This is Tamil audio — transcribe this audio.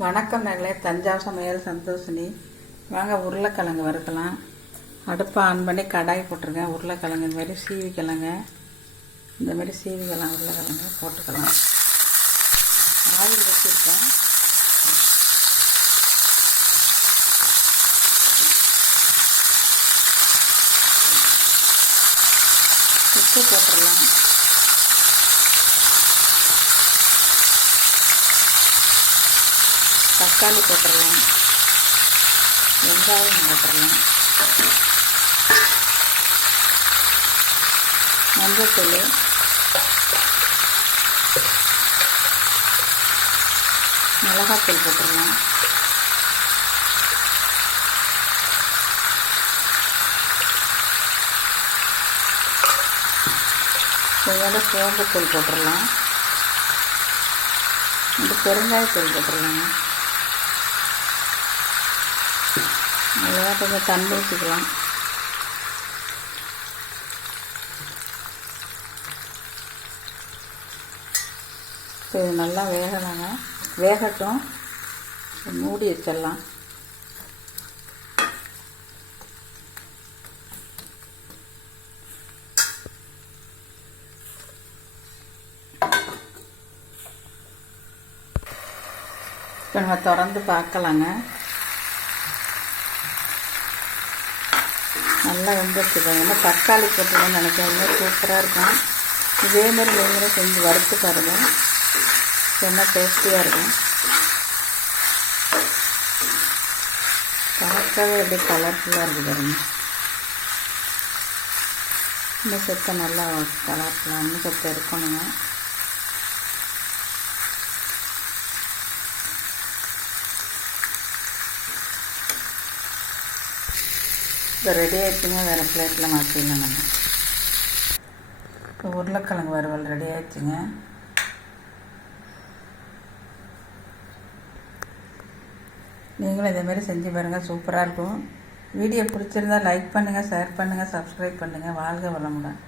வணக்கம் நாங்களே தஞ்சாவூர் சமையல் சந்தோஷினி. வாங்க உருளைக்கிழங்கு வறுக்கலாம். அடுப்பை ஆன் பண்ணி கடாய் போட்டிருக்கேன். உருளைக்கிழங்கு இந்த மாதிரி சீவிக்கிழங்க. இந்த மாதிரி சீவிக்கலாம் உருளைக்கிழங்கு போட்டுக்கலாம். ஆயில் வச்சுருக்கேன் உப்பு போட்டுடலாம். தக்காளி போட்டுடலாம். வெங்காயம் போட்டுடலாம். மஞ்சத்தூள். மிளகாத்தூள் போட்டுடலாம். இதோட சோம்புத்தூள் போட்டுடலாம். இந்த பெருங்காயத்தூள் போட்டுடலாங்க. நல்லா கொஞ்சம் தண்ணி ஊற்றிக்கலாம் இப்போ இது நல்லா வேகலாங்க வேகட்டும். மூடி வச்சிடலாம். இப்போ நம்ம திறந்து பார்க்கலாங்க. நல்லா வெந்துருச்சுக்கோங்க ஏன்னா தக்காளி போட்டுருவோம்னு நினைக்காதீங்க சூப்பராக இருக்கும். இதே மாதிரி நீங்களும் செஞ்சு வறுத்து பாருங்கள் ரொம்ப டேஸ்டியாக இருக்கும். பார்க்கவே எப்படி கலர்ஃபுல்லாக இருக்குது பாருங்க. இன்னும் செத்த நல்லா கலர்ஃபுல்லாக இன்னும் செத்த இருக்கணுங்க இப்போ ரெடி ஆயிடுச்சுங்க. வேறு பிளேட்டில் மாற்றிடலாம் நம்ம. இப்போ உருளைக்கிழங்கு வறுவல் ரெடி ஆயிடுச்சுங்க. நீங்களும் இதேமாரி செஞ்சு பாருங்கள் சூப்பராக இருக்கும். வீடியோ பிடிச்சிருந்தா லைக் பண்ணுங்கள் ஷேர் பண்ணுங்கள் சப்ஸ்கிரைப் பண்ணுங்கள் வாழ்க வளமுடன்.